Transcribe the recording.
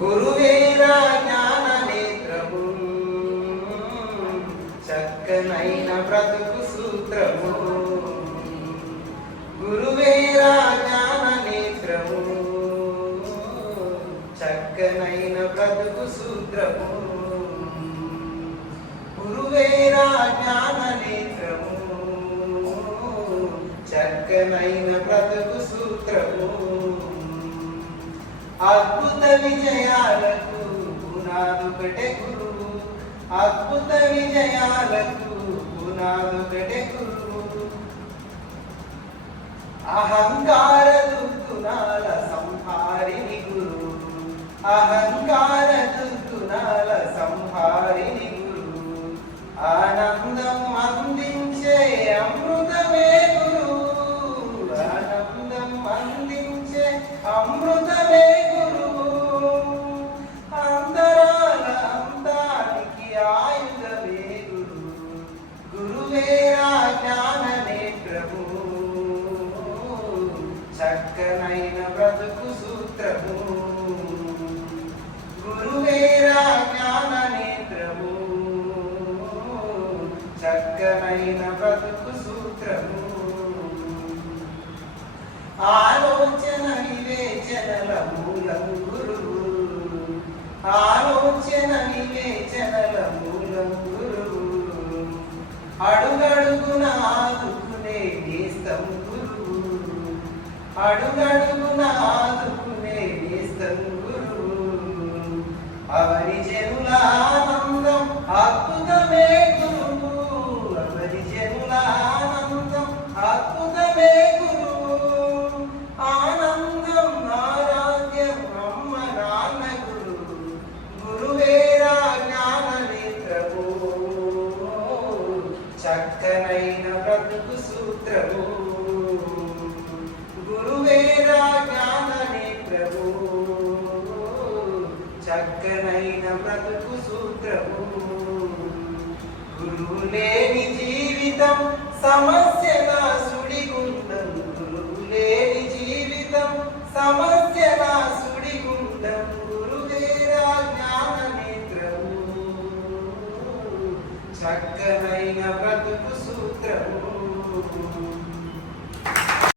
గురువేరా జ్ఞాన నేత్రము, చక్కనైన బ్రతుకు సూత్రము. గురువేరా జ్ఞాన నేత్రము, చక్కనైన బ్రతుకు సూత్రము. గురువేరా జ్ఞాన నేత్రము, చక్కనైన బ్రతుకు సూత్రము. అద్భుత విజయాలకు పునాదుకటే గురువు, అద్భుత విజయాలకు పునాదుకటే గురువు. అహంకార దుర్గుణాల సంహారిణి గురువు, అహంకార దుర్గుణాల సంహారిణి గురువు. ఆనందం అందించే అమృతమే గురువు, ఆనందం అందించే అమృతమే గురువు. అంతరాల అంతానికి ఆయుధమే గురువు. గురువేరా జ్ఞాన నేత్రము, చక్కనైన బ్రతుకు సూత్రము. గురువేరా జ్ఞాన నేత్రము, చక్కనైన బ్రతుకు సూత్రము. ఆలోచన వివేచనల మూలం గురువు, ఆలోచన వివేచనల మూలం గురువు. అడుగడుగున ఆదుకునే నేస్తం గురువు, అడుగడుగున ఆదుకునే నేస్తం గురువు. అవని జనుల ఆనందం అద్భుతమే గురువు, అవని జనుల ఆనందం అద్భుతమే గురువు. ఆనందం ఆరాధ్యం అమ్మ నాన్న గురువు. గురువేరా జ్ఞాన నేత్రము, చక్కనైన బ్రతుకు సూత్రము. గురువేరా జ్ఞాన నేత్రము, చక్కనైన బ్రతుకు సూత్రము. గురువు లేని జీవితం సమస్యల సుడిగుండం, గురువు లేని జీవితం సమస్యల సుడిగుండం. గురువేరా జ్ఞాన నేత్రము, చక్కనైన బ్రతుకు సూత్రము.